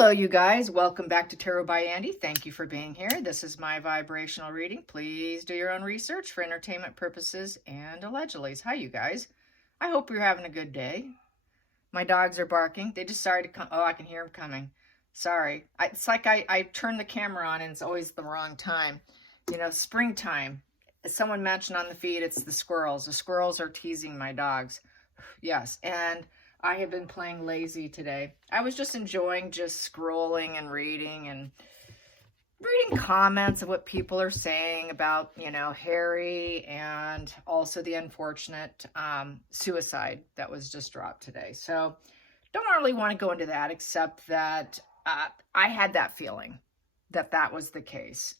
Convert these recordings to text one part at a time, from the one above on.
Hello, you guys. Welcome back to Tarot by Andy. Thank you for being here. This is my vibrational reading. Please do your own research for entertainment purposes and allegedly. Hi, you guys. I hope you're having a good day. My dogs are barking. They just started to come. Oh, I can hear them coming. Sorry. It's like I turn the camera on and it's always the wrong time. You know, springtime. As someone mentioned on the feed, it's the squirrels. The squirrels are teasing my dogs. Yes, and I have been playing lazy today. I was just enjoying just scrolling and reading comments of what people are saying about, you know, Harry and also the unfortunate suicide that was just dropped today. So don't really want to go into that except that I had that feeling that that was the case.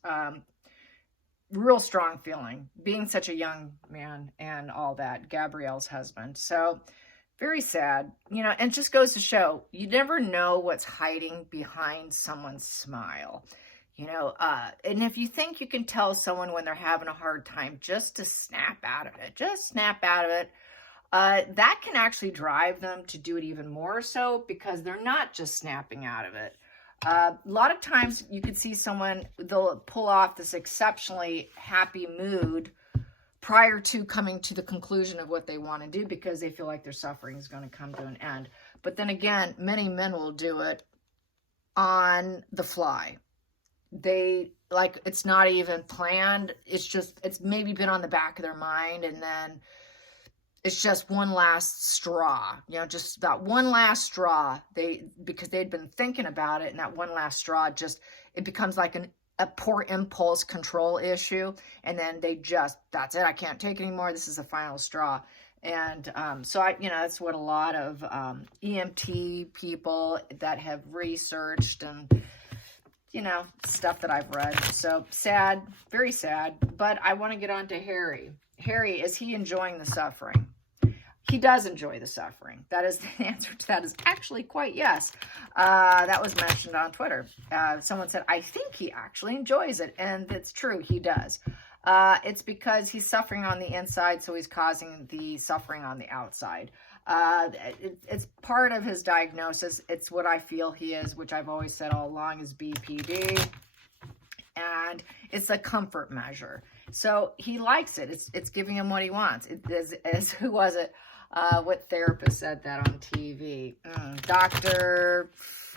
Real strong feeling, being such a young man and all that, Gabrielle's husband. So very sad, you know, and it just goes to show you never know what's hiding behind someone's smile, you know, and if you think you can tell someone when they're having a hard time, just to snap out of it, that can actually drive them to do it even more so because they're not just snapping out of it. A lot of times you could see someone, they'll pull off this exceptionally happy mood prior to coming to the conclusion of what they want to do because they feel like their suffering is going to come to an end. But then again, many men will do it on the fly. They, like, it's not even planned. It's maybe been on the back of their mind, and then it's just one last straw, you know, just that one last straw. Because they'd been thinking about it, and that one last straw it becomes like a poor impulse control issue, and then that's it, I can't take it anymore, this is the final straw. And so that's what a lot of EMT people that have researched and, you know, stuff that I've read. So sad, very sad. But I want to get on to Harry. Harry, is he enjoying the suffering? He does enjoy the suffering. That is the answer to that is actually quite yes. That was mentioned on Twitter. Someone said, I think he actually enjoys it. And it's true, he does. It's because he's suffering on the inside, so he's causing the suffering on the outside. It's part of his diagnosis. It's what I feel he is, which I've always said all along is BPD. And it's a comfort measure. So he likes it. It's giving him what he wants. Who was it? What therapist said that on TV? Dr.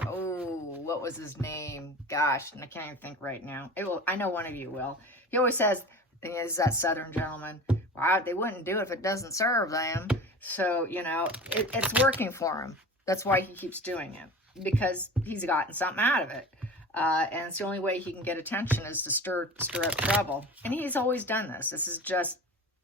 Oh, what was his name? Gosh, and I can't even think right now. I know one of you will. He always says, is that Southern gentleman, wow, they wouldn't do it if it doesn't serve them. So, you know, it's working for him. That's why he keeps doing it, because he's gotten something out of it. And it's the only way he can get attention is to stir up trouble. And he's always done this. This has just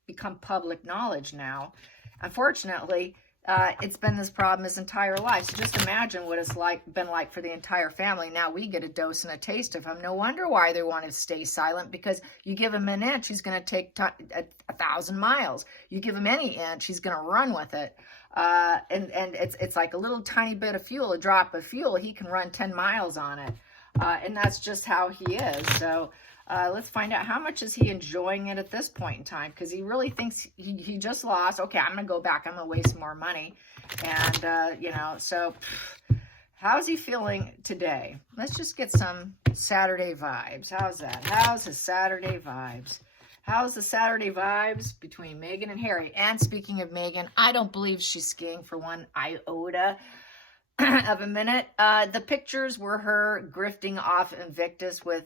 become public knowledge now. Unfortunately, it's been this problem his entire life. So just imagine what it's been like for the entire family. Now we get a dose and a taste of him. No wonder why they want to stay silent, because you give him an inch, he's going to take 1,000 miles. You give him any inch, he's going to run with it. And it's like a little tiny bit of fuel, a drop of fuel. He can run 10 miles on it. And that's just how he is. So let's find out, how much is he enjoying it at this point in time? Because he really thinks he just lost. Okay, I'm going to go back. I'm going to waste more money. And, you know, so how's he feeling today? Let's just get some Saturday vibes. How's that? How's his Saturday vibes? How's the Saturday vibes between Megan and Harry? And speaking of Megan, I don't believe she's skiing for one iota of a minute. The pictures were her grifting off Invictus with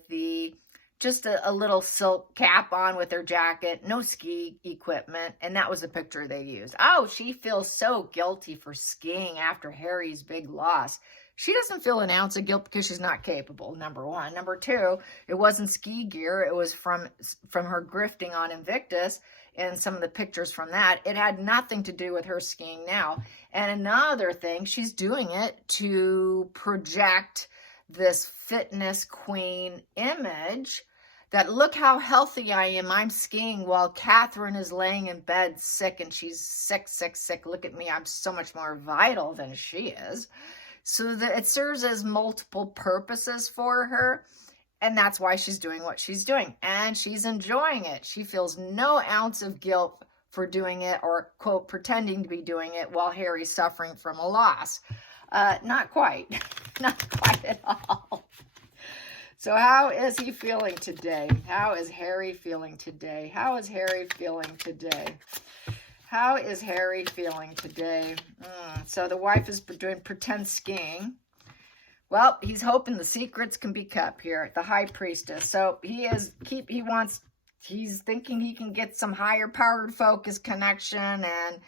just a little silk cap on with her jacket, no ski equipment, and that was the picture they used. Oh, she feels so guilty for skiing after Harry's big loss. She doesn't feel an ounce of guilt because she's not capable, number one. Number two, it wasn't ski gear. It was from her grifting on Invictus, and some of the pictures from that. It had nothing to do with her skiing now. And another thing, she's doing it to project this fitness queen image that, look how healthy I am. I'm skiing while Catherine is laying in bed sick, and she's sick. Look at me. I'm so much more vital than she is. So that it serves as multiple purposes for her. And that's why she's doing what she's doing. And she's enjoying it. She feels no ounce of guilt for doing it, or, quote, pretending to be doing it while Harry's suffering from a loss. Not quite. Not quite at all. So how is he feeling today? How is Harry feeling today? How is Harry feeling today? How is Harry feeling today? So the wife is doing pretend skiing. Well, he's hoping the secrets can be kept here. The high priestess. So he's thinking he can get some higher powered focus connection, and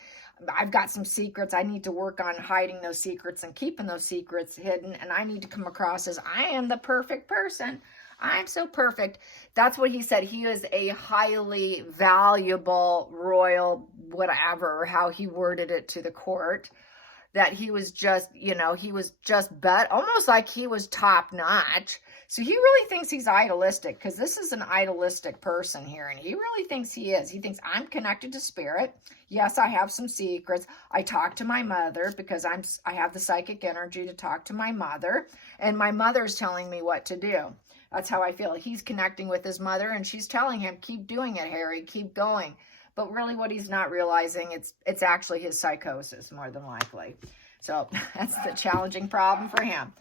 I've got some secrets. I need to work on hiding those secrets and keeping those secrets hidden. And I need to come across as I am the perfect person. I'm so perfect. That's what he said. He is a highly valuable royal, whatever, how he worded it to the court. That he was just, he was just almost like he was top notch. So he really thinks he's idealistic, because this is an idealistic person here. And he really thinks he is. He thinks, I'm connected to spirit. Yes, I have some secrets. I talk to my mother because I have the psychic energy to talk to my mother. And my mother's telling me what to do. That's how I feel. He's connecting with his mother, and she's telling him, keep doing it, Harry, keep going. But really what he's not realizing, it's actually his psychosis, more than likely. So that's the challenging problem for him.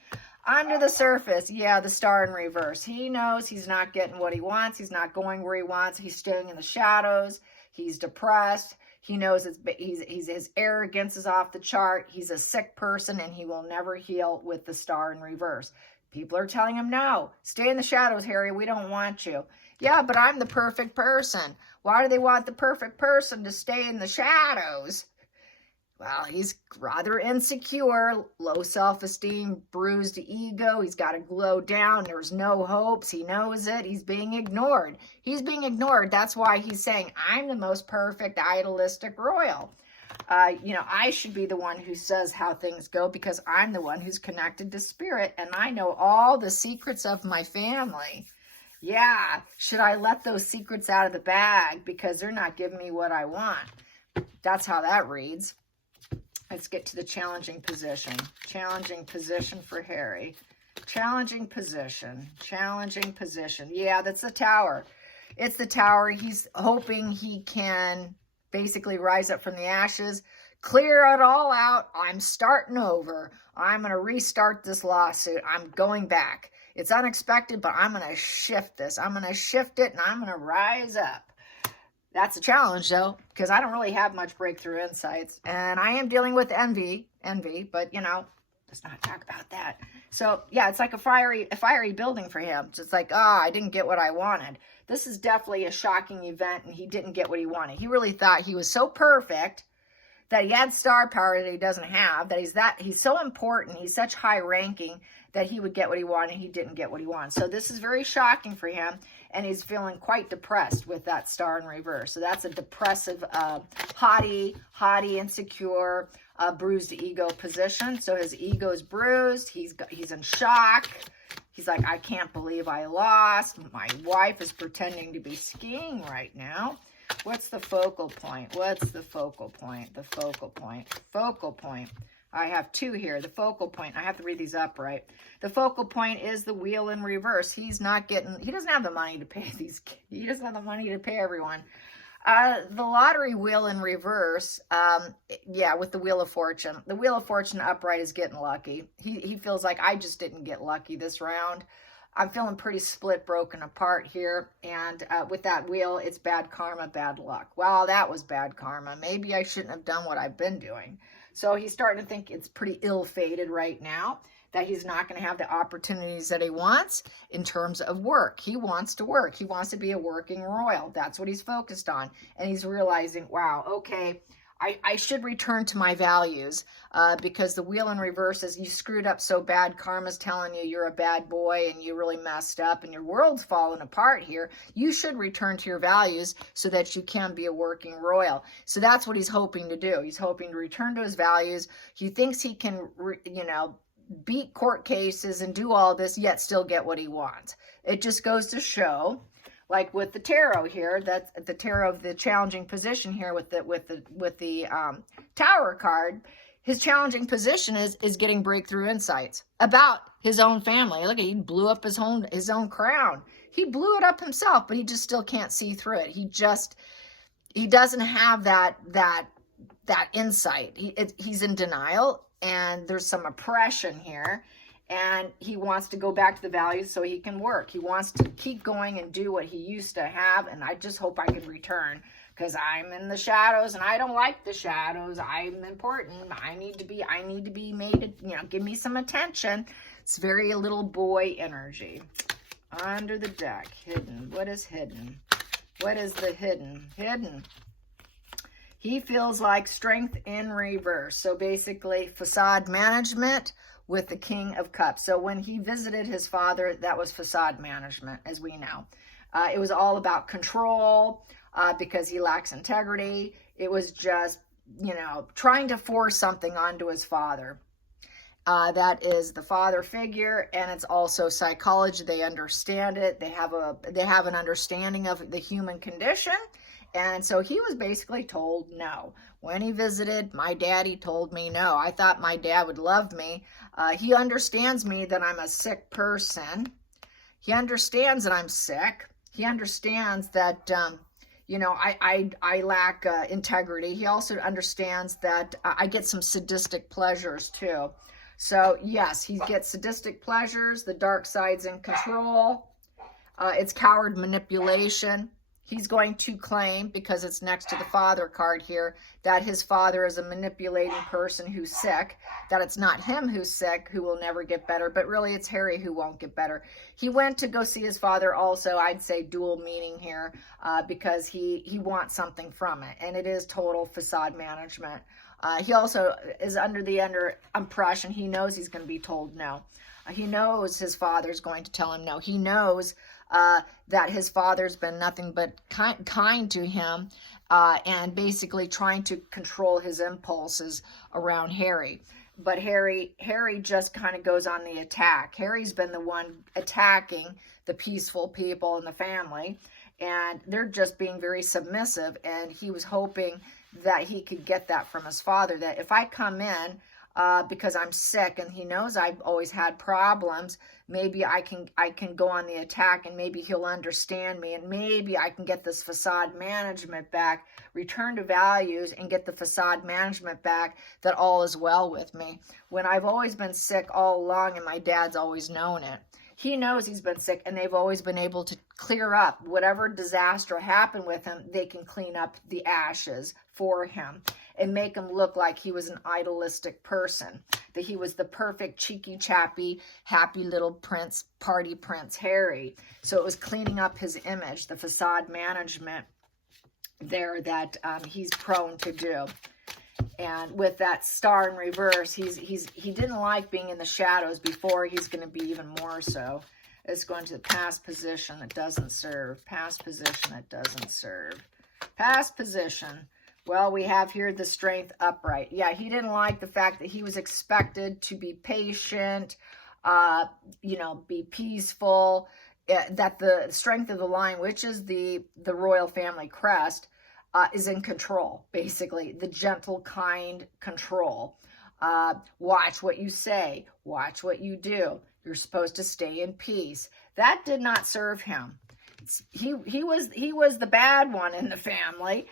Under the surface, yeah, the star in reverse. He knows he's not getting what he wants. He's not going where he wants. He's staying in the shadows. He's depressed. He knows his arrogance is off the chart. He's a sick person, and he will never heal with the star in reverse. People are telling him, no, stay in the shadows, Harry. We don't want you. Yeah, but I'm the perfect person. Why do they want the perfect person to stay in the shadows? Well, he's rather insecure, low self-esteem, bruised ego. He's got to glow down. There's no hopes. He knows it. He's being ignored. He's being ignored. That's why he's saying, I'm the most perfect, idealistic royal. I should be the one who says how things go, because I'm the one who's connected to spirit, and I know all the secrets of my family. Yeah, should I let those secrets out of the bag because they're not giving me what I want? That's how that reads. Let's get to the challenging position. Challenging position for Harry. Challenging position. Challenging position. Yeah, that's the tower. It's the tower. He's hoping he can basically rise up from the ashes, clear it all out. I'm starting over. I'm going to restart this lawsuit. I'm going back. It's unexpected, but I'm going to shift this. I'm going to shift it, and I'm going to rise up. That's a challenge, though, because I don't really have much breakthrough insights. And I am dealing with envy, but, let's not talk about that. So, yeah, it's like a fiery building for him. It's like, I didn't get what I wanted. This is definitely a shocking event, and he didn't get what he wanted. He really thought he was so perfect, that he had star power that he doesn't have, that he's so important, he's such high ranking, that he would get what he wanted. He didn't get what he wanted. So this is very shocking for him, and he's feeling quite depressed with that star in reverse. So that's a depressive, haughty, insecure, bruised ego position. So his ego is bruised. He's in shock. He's like, I can't believe I lost. My wife is pretending to be skiing right now. What's the focal point? What's the focal point? The focal point. Focal point. I have two here. The focal point. I have to read these up right. The focal point is the wheel in reverse. He doesn't have the money to pay these. He doesn't have the money to pay everyone. The lottery wheel in reverse, with the Wheel of Fortune. The Wheel of Fortune upright is getting lucky. He feels like, I just didn't get lucky this round. I'm feeling pretty split, broken apart here. And with that wheel, it's bad karma, bad luck. Well, that was bad karma. Maybe I shouldn't have done what I've been doing. So he's starting to think it's pretty ill-fated right now, that he's not going to have the opportunities that he wants in terms of work. He wants to work. He wants to be a working royal. That's what he's focused on. And he's realizing, wow, okay, I should return to my values because the wheel in reverse is you screwed up so bad. Karma's telling you you're a bad boy and you really messed up and your world's falling apart here. You should return to your values so that you can be a working royal. So that's what he's hoping to do. He's hoping to return to his values. He thinks he can, beat court cases and do all this, yet still get what he wants. It just goes to show, like with the tarot here, that the tarot of the challenging position here with the Tower card, his challenging position is getting breakthrough insights about his own family. Look, he blew up his own crown. He blew it up himself, but he just still can't see through it. He doesn't have that insight. He's in denial, and there's some oppression here. and he wants to go back to the values so he can work. He wants to keep going and do what he used to have, and I just hope I can return, because I'm in the shadows and I don't like the shadows. I'm important. I need to be made, give me some attention. It's very a little boy energy. Under the deck, hidden. What is hidden? What is the hidden? Hidden. He feels like strength in reverse. So basically, facade management with the King of Cups. So when he visited his father, that was facade management, as we know. It was all about control, because he lacks integrity. It was just, trying to force something onto his father. That is the father figure, and it's also psychology. They understand it. They have an understanding of the human condition. And so he was basically told no. When he visited, my daddy told me no. I thought my dad would love me. He understands me that I'm a sick person. He understands that I'm sick. He understands that, I lack integrity. He also understands that I get some sadistic pleasures too. So yes, he gets sadistic pleasures. The dark side's in control. It's coward manipulation. He's going to claim, because it's next to the father card here, that his father is a manipulating person who's sick, that it's not him who's sick, who will never get better, but really it's Harry who won't get better. He went to go see his father also, I'd say dual meaning here, because he wants something from it, and it is total facade management. He also is under the impression, he knows he's going to be told no. He knows his father's going to tell him no. He knows that his father's been nothing but kind to him, and basically trying to control his impulses around Harry. But Harry just kind of goes on the attack. Harry's been the one attacking the peaceful people in the family, and they're just being very submissive, and he was hoping that he could get that from his father, that if I come in because I'm sick, and he knows I've always had problems, maybe I can go on the attack, and maybe he'll understand me, and maybe I can get this facade management back, return to values, and get the facade management back, that all is well with me, when I've always been sick all along, and my dad's always known it. He knows he's been sick, and they've always been able to clear up whatever disaster happened with him. They can clean up the ashes for him and make him look like he was an idealistic person, that he was the perfect cheeky chappy happy little prince, party prince Harry. So it was cleaning up his image, the facade management there that he's prone to do. And with that star in reverse, he didn't like being in the shadows before. He's going to be even more so. It's going to the past position that doesn't serve. Past position that doesn't serve. Past position. Well, we have here the strength upright. Yeah, he didn't like the fact that he was expected to be patient, be peaceful, that the strength of the line, which is the royal family crest, is in control, basically. The gentle, kind control. Watch what you say. Watch what you do. You're supposed to stay in peace. That did not serve him. He was the bad one in the family,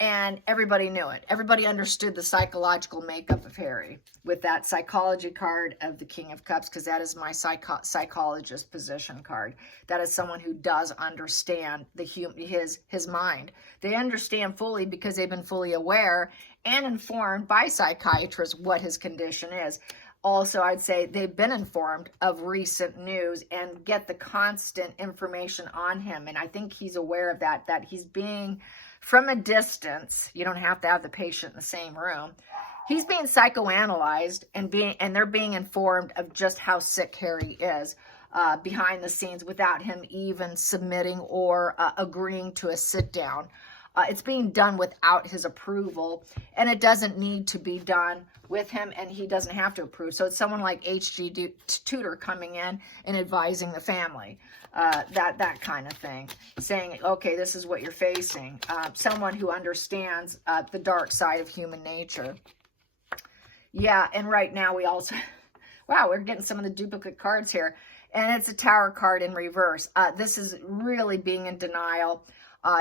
and everybody knew it. Everybody understood the psychological makeup of Harry with that psychology card of the King of Cups, because that is my psychologist position card. That is someone who does understand his mind. They understand fully because they've been fully aware and informed by psychiatrists what his condition is. Also, I'd say they've been informed of recent news and get the constant information on him. And I think he's aware of that he's being, from a distance, you don't have to have the patient in the same room, he's being psychoanalyzed, and they're being informed of just how sick Harry is behind the scenes without him even submitting or agreeing to a sit down. It's being done without his approval, and it doesn't need to be done with him, and he doesn't have to approve. So it's someone like H.G. Tudor coming in and advising the family, that kind of thing, saying, okay, this is what you're facing. Someone who understands the dark side of human nature. Yeah, and right now we also, wow, we're getting some of the duplicate cards here, and it's a Tower card in reverse. This is really being in denial.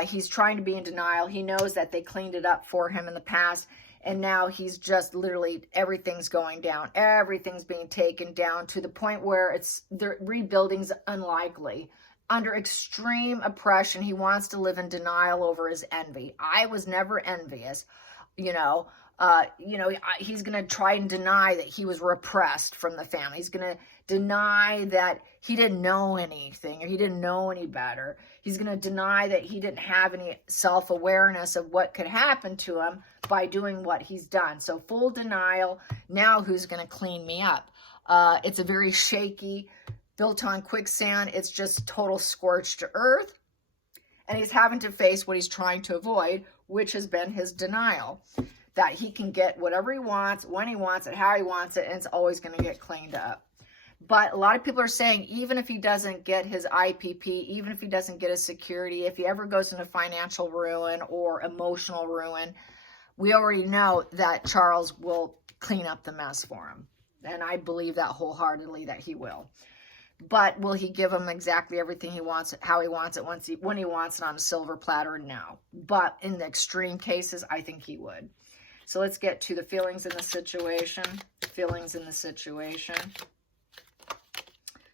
He's trying to be in denial. He knows that they cleaned it up for him in the past, And now he's just literally, everything's going down. Everything's being taken down to the point where the rebuilding's unlikely. Under extreme oppression, he wants to live in denial over his envy. I was never envious, you know. He's going to try and deny that he was repressed from the family. He's going to deny that he didn't know anything or he didn't know any better. He's going to deny that he didn't have any self-awareness of what could happen to him by doing what he's done. So full denial. Now who's going to clean me up? It's a very shaky, built on quicksand. It's just total scorched earth. And he's having to face what he's trying to avoid, which has been his denial. That he can get whatever he wants, when he wants it, how he wants it, and it's always going to get cleaned up. But a lot of people are saying, even if he doesn't get his IPP, even if he doesn't get his security, if he ever goes into financial ruin or emotional ruin, we already know that Charles will clean up the mess for him. And I believe that wholeheartedly that he will. But will he give him exactly everything he wants, how he wants it, when he wants it on a silver platter? No. But in the extreme cases, I think he would. So let's get to the feelings in the situation. Feelings in the situation.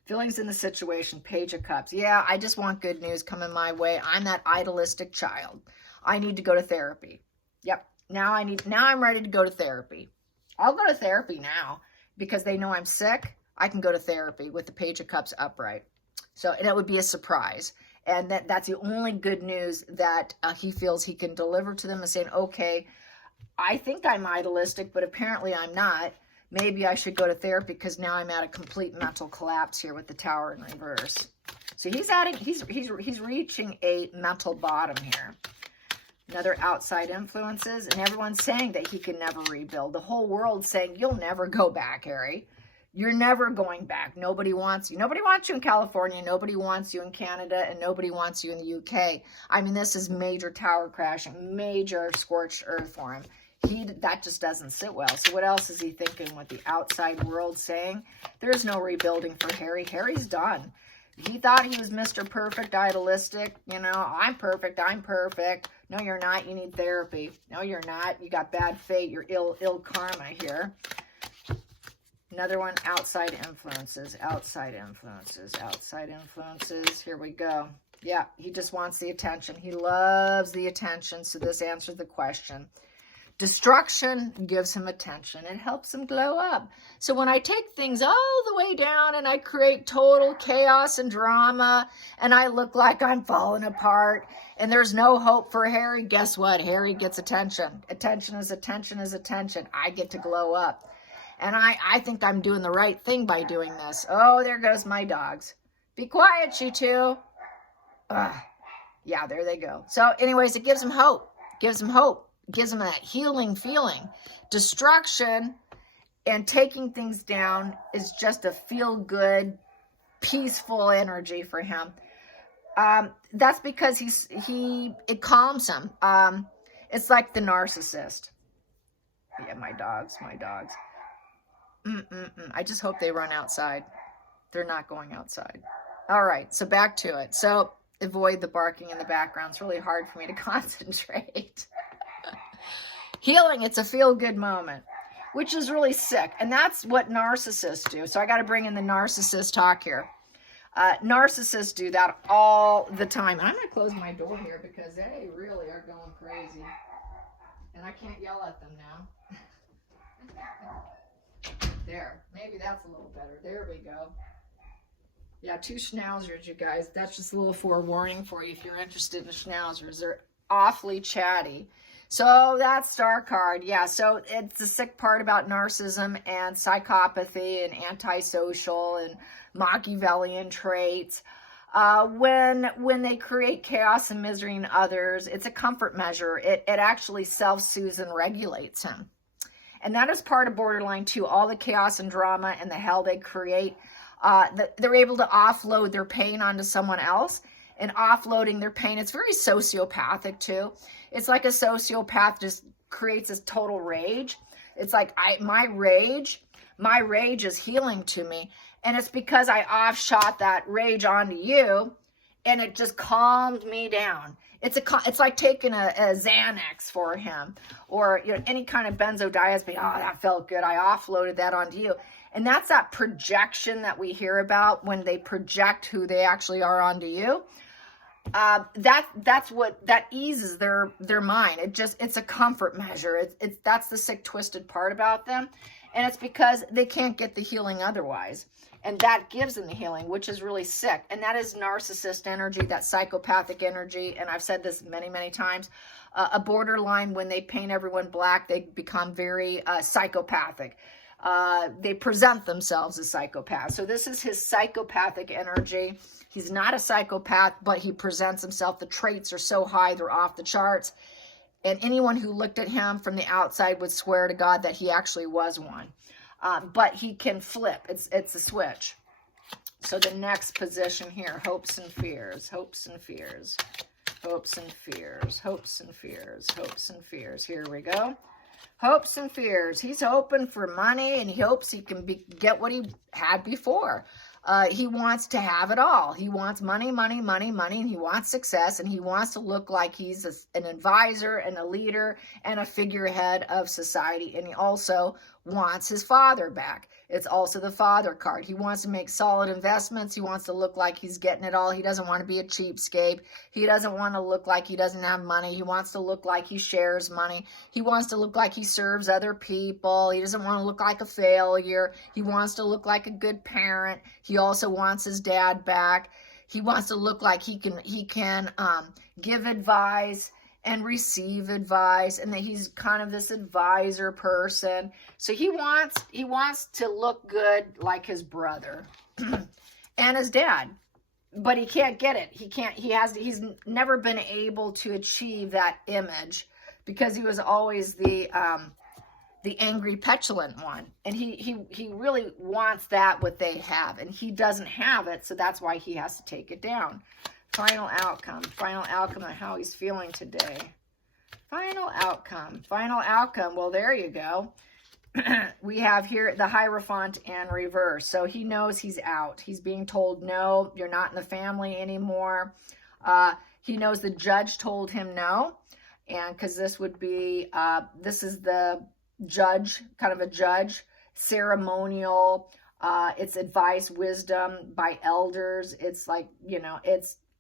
Feelings in the situation. Page of Cups. Yeah, I just want good news coming my way. I'm that idealistic child. I need to go to therapy. Yep. Now I'm ready to go to therapy. I'll go to therapy now because they know I'm sick. I can go to therapy with the Page of Cups upright. So, and it would be a surprise. And that's the only good news that he feels he can deliver to them, is saying, okay, I think I'm idealistic, but apparently I'm not. Maybe I should go to therapy because now I'm at a complete mental collapse here with the Tower in reverse. So he's reaching a mental bottom here. Another outside influences, and everyone's saying that he can never rebuild. The whole world's saying, you'll never go back, Harry. You're never going back. Nobody wants you. Nobody wants you in California. Nobody wants you in Canada. And nobody wants you in the UK. I mean, this is major tower crashing, major scorched earth for him. That just doesn't sit well. So what else is he thinking with the outside world saying? There's no rebuilding for Harry. Harry's done. He thought he was Mr. Perfect, idealistic. You know, I'm perfect. I'm perfect. No, you're not. You need therapy. No, you're not. You got bad fate. You're ill karma here. Another one, outside influences, outside influences, outside influences. Here we go. Yeah, he just wants the attention. He loves the attention. So this answers the question. Destruction gives him attention. It helps him glow up. So when I take things all the way down and I create total chaos and drama and I look like I'm falling apart and there's no hope for Harry, guess what? Harry gets attention. Attention is attention is attention. I get to glow up. And I think I'm doing the right thing by doing this. Oh, there goes my dogs. Be quiet, you two. Yeah, there they go. So anyways, it gives him hope. Gives him hope. Gives him that healing feeling. Destruction and taking things down is just a feel-good, peaceful energy for him. That's because it calms him. It's like the narcissist. Yeah, my dogs. I just hope they run outside. They're not going outside. All right, so back to it. So avoid the barking in the background. It's really hard for me to concentrate. Healing, it's a feel-good moment, which is really sick. And that's what narcissists do. So I got to bring in the narcissist talk here. Narcissists do that all the time. And I'm going to close my door here because they really are going crazy. And I can't yell at them now. There, maybe that's a little better. There we go. Yeah, 2 schnauzers, you guys. That's just a little forewarning for you if you're interested in the schnauzers. They're awfully chatty. So that's Star card. Yeah, so it's the sick part about narcissism and psychopathy and antisocial and Machiavellian traits. When they create chaos and misery in others, it's a comfort measure. It actually self-soothes and regulates him. And that is part of borderline too. All the chaos and drama and the hell they create, they're able to offload their pain onto someone else. And offloading their pain, it's very sociopathic too. It's like a sociopath just creates this total rage. It's like my rage is healing to me. And it's because I offshot that rage onto you and it just calmed me down. it's like taking a Xanax for him, or any kind of benzodiazepine. Oh, that felt good. I offloaded that onto you. And that's that projection that we hear about when they project who they actually are onto you. That's what that eases their mind. It's a comfort measure. That's the sick, twisted part about them. And it's because they can't get the healing otherwise. And that gives them the healing, which is really sick. And that is narcissist energy, that psychopathic energy. And I've said this many, many times. A borderline, when they paint everyone black, they become very psychopathic. They present themselves as psychopaths. So this is his psychopathic energy. He's not a psychopath, but he presents himself. The traits are so high, they're off the charts. And anyone who looked at him from the outside would swear to God that he actually was one. But he can flip. It's a switch. So the next position here, hopes and fears, hopes and fears, hopes and fears, hopes and fears, hopes and fears. Here we go. Hopes and fears. He's hoping for money, and he hopes he can get what he had before. He wants to have it all. He wants money, money, money, money, and he wants success, and he wants to look like he's an advisor and a leader and a figurehead of society, and he also wants his father back. It's also the father card. He wants to make solid investments. He wants to look like he's getting it all. He doesn't want to be a cheapskate. He doesn't want to look like he doesn't have money. He wants to look like he shares money. He wants to look like he serves other people. He doesn't want to look like a failure. He wants to look like a good parent. He also wants his dad back. He wants to look like he can give advice and receive advice, and that he's kind of this advisor person. So he wants to look good like his brother and his dad, but he can't get it. He's never been able to achieve that image because he was always the angry, petulant one. And he really wants that, what they have, and he doesn't have it, so that's why he has to take it down. Final outcome of how he's feeling today. Final outcome. Well, there you go. We have here the Hierophant in reverse. So he knows he's out. He's being told, no, you're not in the family anymore. He knows the judge told him no. And because this would be, this is the judge, kind of a judge, ceremonial. It's advice, wisdom by elders. It's like,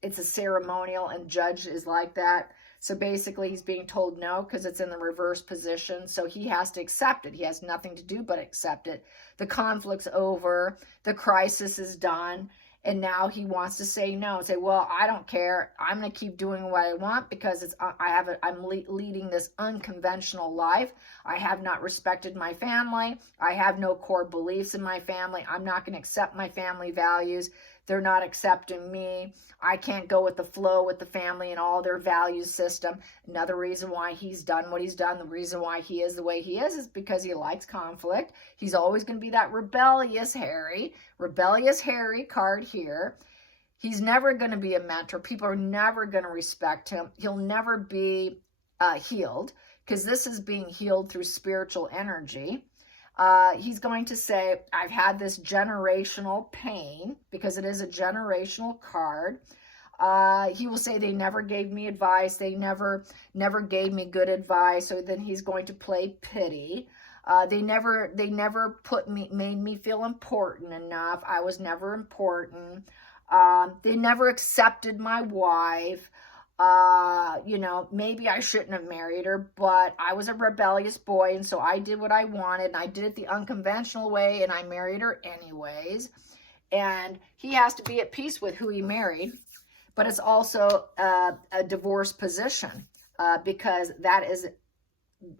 it's a ceremonial, and judge is like that. So basically he's being told no because it's in the reverse position. So he has to accept it. He has nothing to do but accept it. The conflict's over. The crisis is done. And now he wants to say no. Say, well, I don't care. I'm going to keep doing what I want because I'm leading this unconventional life. I have not respected my family. I have no core beliefs in my family. I'm not going to accept my family values. They're not accepting me. I can't go with the flow with the family and all their value system. Another reason why he's done what he's done, the reason why he is the way he is because he likes conflict. He's always going to be that rebellious Harry card here. He's never going to be a mentor. People are never going to respect him. He'll never be healed because this is being healed through spiritual energy. He's going to say, I've had this generational pain because it is a generational card. He will say they never gave me advice. They never gave me good advice. So then he's going to play pity. They never made me feel important enough. I was never important. They never accepted my wife. Maybe I shouldn't have married her, but I was a rebellious boy, and so I did what I wanted, and I did it the unconventional way, and I married her anyways. And he has to be at peace with who he married, but it's also a divorce position because that is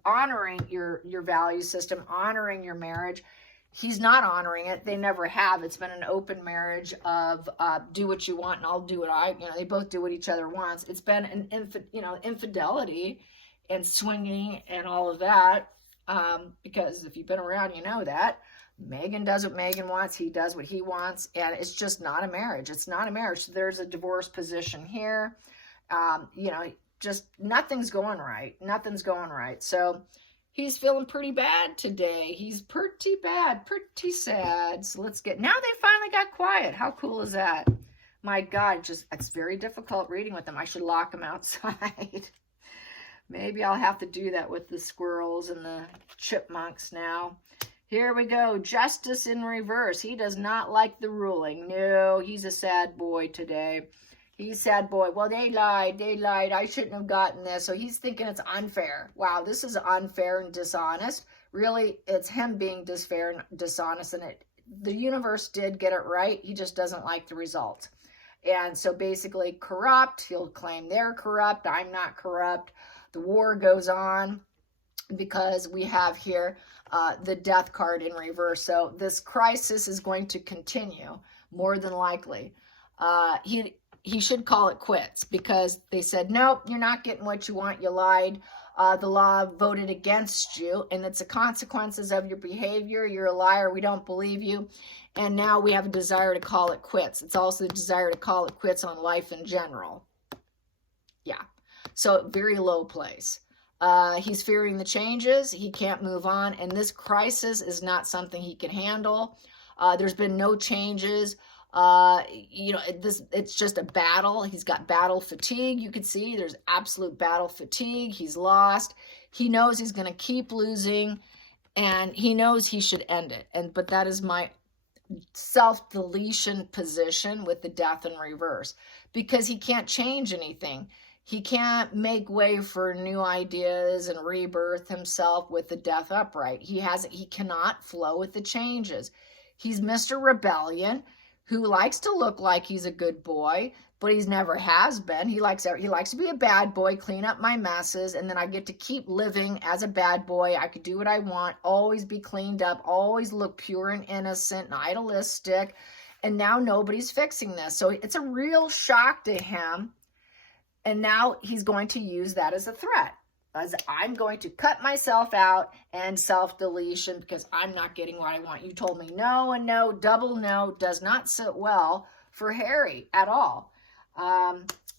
honoring your value system, honoring your marriage. He's not honoring it. They never have. It's been an open marriage of do what you want and I'll do what they both do what each other wants. It's been an infidelity and swinging and all of that because if you've been around, you know that. Megan does what Megan wants. He does what he wants. And it's just not a marriage. It's not a marriage. So there's a divorce position here. Just nothing's going right. Nothing's going right. So he's feeling pretty bad today. He's pretty bad, pretty sad. So now they finally got quiet. How cool is that? My God, it's very difficult reading with them. I should lock them outside. Maybe I'll have to do that with the squirrels and the chipmunks now. Here we go. Justice in reverse. He does not like the ruling. No, he's a sad boy today. He's a sad boy. Well, they lied. They lied. I shouldn't have gotten this. So he's thinking it's unfair. Wow, this is unfair and dishonest. Really, it's him being fair and dishonest. And the universe did get it right. He just doesn't like the result. And so basically corrupt. He'll claim they're corrupt. I'm not corrupt. The war goes on because we have here the death card in reverse. So this crisis is going to continue more than likely. He should call it quits because they said, nope, you're not getting what you want. You lied. The law voted against you, and it's the consequences of your behavior. You're a liar. We don't believe you. And now we have a desire to call it quits. It's also the desire to call it quits on life in general. Yeah. So very low place. He's fearing the changes. He can't move on. And this crisis is not something he can handle. There's been no changes. It's just a battle. He's got battle fatigue. You can see there's absolute battle fatigue. He's lost. He knows he's going to keep losing, and he knows he should end it. But that is my self-deletion position with the death in reverse, because he can't change anything. He can't make way for new ideas and rebirth himself with the death upright. He cannot flow with the changes. He's Mr. Rebellion, who likes to look like he's a good boy, but he's never has been. He likes to be a bad boy, clean up my messes, and then I get to keep living as a bad boy. I could do what I want, always be cleaned up, always look pure and innocent and idealistic, and now nobody's fixing this. So it's a real shock to him, and now he's going to use that as a threat. As I'm going to cut myself out and self-deletion because I'm not getting what I want. You told me no and no, double no, does not sit well for Harry at all.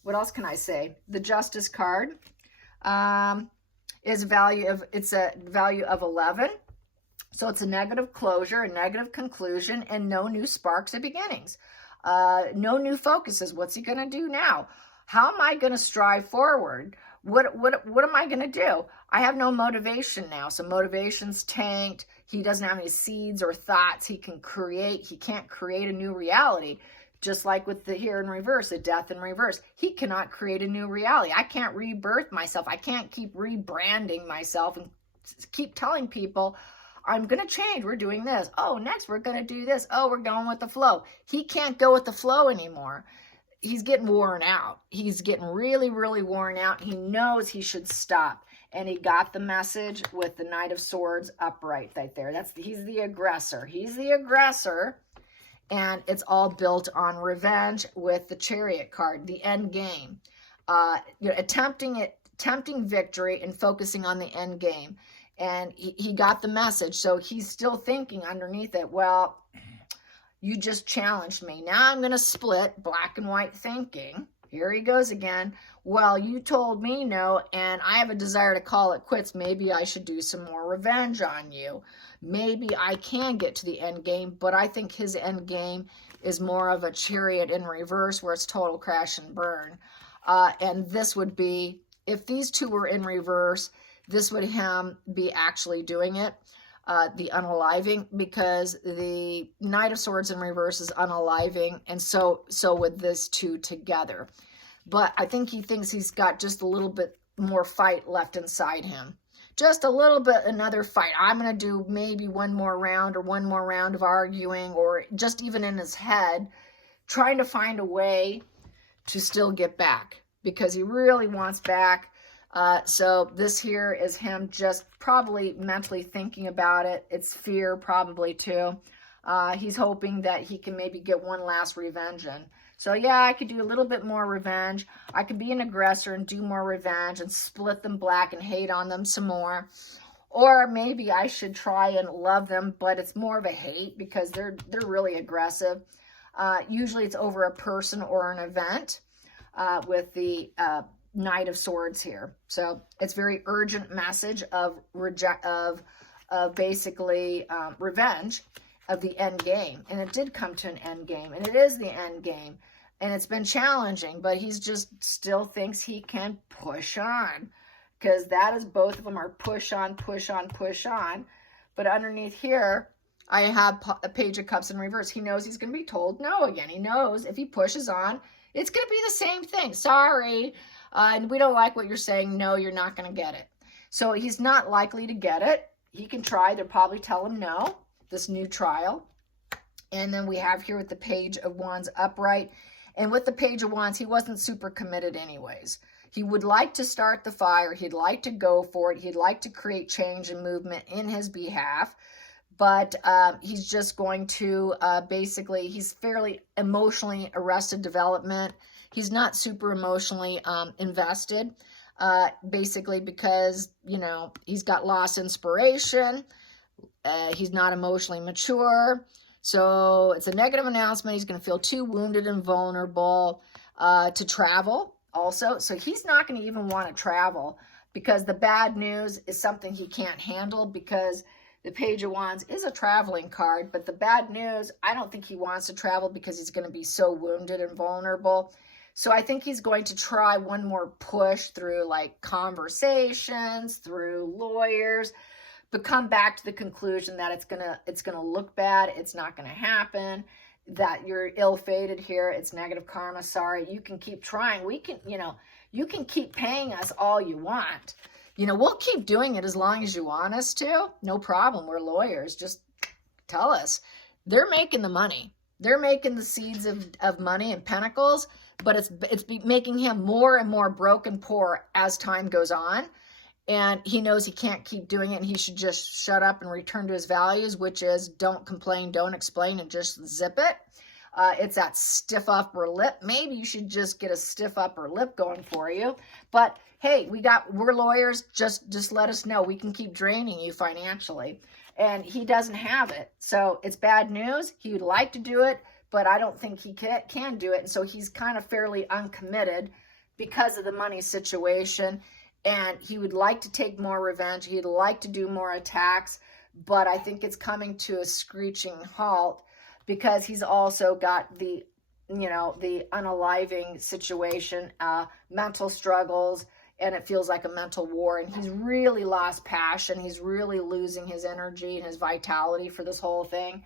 What else can I say? The Justice card is a value of 11. So it's a negative closure, a negative conclusion, and no new sparks or beginnings. No new focuses. What's he going to do now? How am I going to strive forward? What am I going to do? I have no motivation now. So motivation's tanked. He doesn't have any seeds or thoughts he can create. He can't create a new reality. Just like with the here in reverse, the death in reverse. He cannot create a new reality. I can't rebirth myself. I can't keep rebranding myself and keep telling people, I'm going to change. We're doing this. Oh, next we're going to do this. Oh, we're going with the flow. He can't go with the flow anymore. He's getting worn out. He's getting really, really worn out. He knows he should stop. And he got the message with the Knight of Swords upright right there. He's the aggressor. He's the aggressor. And it's all built on revenge with the Chariot card, the end game. Attempting victory and focusing on the end game. And he got the message. So he's still thinking underneath it, well, you just challenged me. Now I'm going to split black and white thinking. Here he goes again. Well, you told me no, and I have a desire to call it quits. Maybe I should do some more revenge on you. Maybe I can get to the end game, but I think his end game is more of a Chariot in reverse where it's total crash and burn. And this would be, if these two were in reverse, this would him be actually doing it. The unaliving, because the Knight of Swords in reverse is unaliving, and so with this two together. But I think he thinks he's got just a little bit more fight left inside him. Just a little bit, another fight. I'm going to do maybe one more round of arguing, or just even in his head, trying to find a way to still get back, because he really wants back. So this here is him just probably mentally thinking about it. It's fear probably too. He's hoping that he can maybe get one last revenge in. So yeah, I could do a little bit more revenge. I could be an aggressor and do more revenge and split them black and hate on them some more. Or maybe I should try and love them, but it's more of a hate because they're really aggressive. Usually it's over a person or an event with the Knight of Swords here. So it's very urgent message of basically revenge of the end game. And it did come to an end game, and it is the end game. And it's been challenging, but he's just still thinks he can push on, because that is, both of them are push on, push on, push on. But underneath here, I have a Page of Cups in reverse. He knows he's going to be told no again. He knows if he pushes on, it's going to be the same thing. Sorry, and we don't like what you're saying. No, you're not going to get it. So he's not likely to get it. He can try. They'll probably tell him no, this new trial. And then we have here with the Page of Wands upright. And with the Page of Wands, he wasn't super committed anyways. He would like to start the fire. He'd like to go for it. He'd like to create change and movement in his behalf. But he's just going to basically, he's fairly emotionally arrested development. He's not super emotionally invested, basically because, you know, he's got lost inspiration. He's not emotionally mature. So it's a negative announcement. He's going to feel too wounded and vulnerable to travel also. So he's not going to even want to travel, because the bad news is something he can't handle, because the Page of Wands is a traveling card. But the bad news, I don't think he wants to travel because he's going to be so wounded and vulnerable. So I think he's going to try one more push through like conversations, through lawyers, but come back to the conclusion that it's gonna look bad. It's not gonna happen. That you're ill-fated here. It's negative karma. Sorry. You can keep trying. We can, you know, you can keep paying us all you want. You know, we'll keep doing it as long as you want us to. No problem. We're lawyers. Just tell us. They're making the money. They're making the seeds of money and pentacles, but it's making him more and more broke and poor as time goes on. And he knows he can't keep doing it, and he should just shut up and return to his values, which is don't complain, don't explain, and just zip it. It's that stiff upper lip. Maybe you should just get a stiff upper lip going for you. But hey, we're lawyers. Just let us know. We can keep draining you financially. And he doesn't have it. So it's bad news. He would like to do it, but I don't think he can do it. And so he's kind of fairly uncommitted because of the money situation. And he would like to take more revenge. He'd like to do more attacks, but I think it's coming to a screeching halt, because he's also got the, you know, the unaliving situation, mental struggles, and it feels like a mental war. And he's really lost passion. He's really losing his energy and his vitality for this whole thing.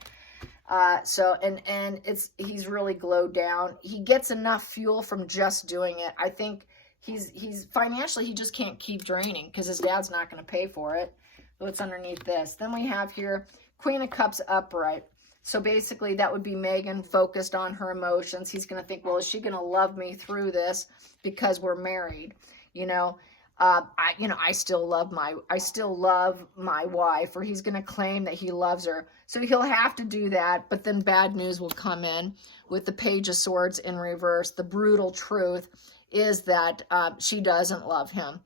He's really glowed down. He gets enough fuel from just doing it. I think he's financially, he just can't keep draining because his dad's not going to pay for it. What's underneath this? Then we have here Queen of Cups upright. So basically that would be Megan focused on her emotions. He's going to think, well, is she going to love me through this because we're married? You know, I still love my wife, or he's going to claim that he loves her. So he'll have to do that. But then bad news will come in with the Page of Swords in reverse. The brutal truth is that she doesn't love him.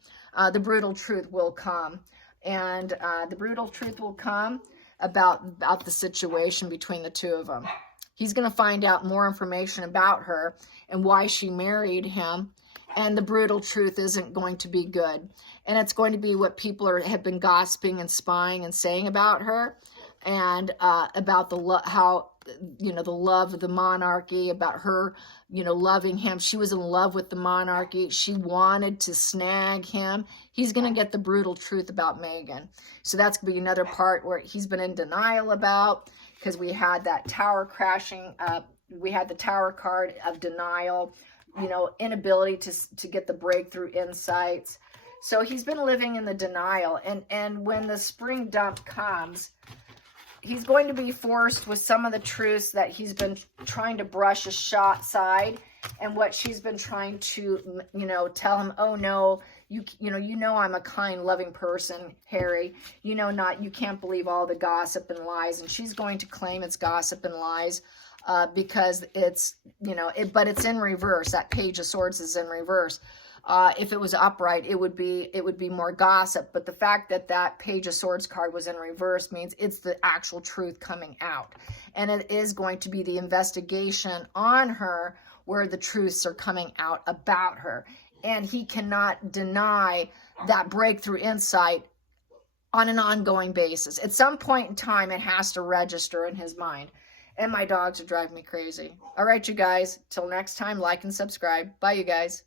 The brutal truth will come. And the brutal truth will come about the situation between the two of them. He's going to find out more information about her and why she married him. And the brutal truth isn't going to be good. And it's going to be what people have been gossiping and spying and saying about her. And about the love of the monarchy, about her, loving him. She was in love with the monarchy. She wanted to snag him. He's going to get the brutal truth about Megan. So that's going to be another part where he's been in denial about, because we had that tower crashing. We had the tower card of denial, inability to get the breakthrough insights. So he's been living in the denial. And when the spring dump comes, he's going to be forced with some of the truths that he's been trying to brush aside, and what she's been trying to, tell him, oh no, you know I'm a kind, loving person, Harry. You can't believe all the gossip and lies. And she's going to claim it's gossip and lies because it's, but it's in reverse. That Page of Swords is in reverse. If it was upright, it would be more gossip. But the fact that that Page of Swords card was in reverse means it's the actual truth coming out. And it is going to be the investigation on her where the truths are coming out about her. And he cannot deny that breakthrough insight on an ongoing basis. At some point in time, it has to register in his mind. And my dogs are driving me crazy. All right, you guys. Till next time, like and subscribe. Bye, you guys.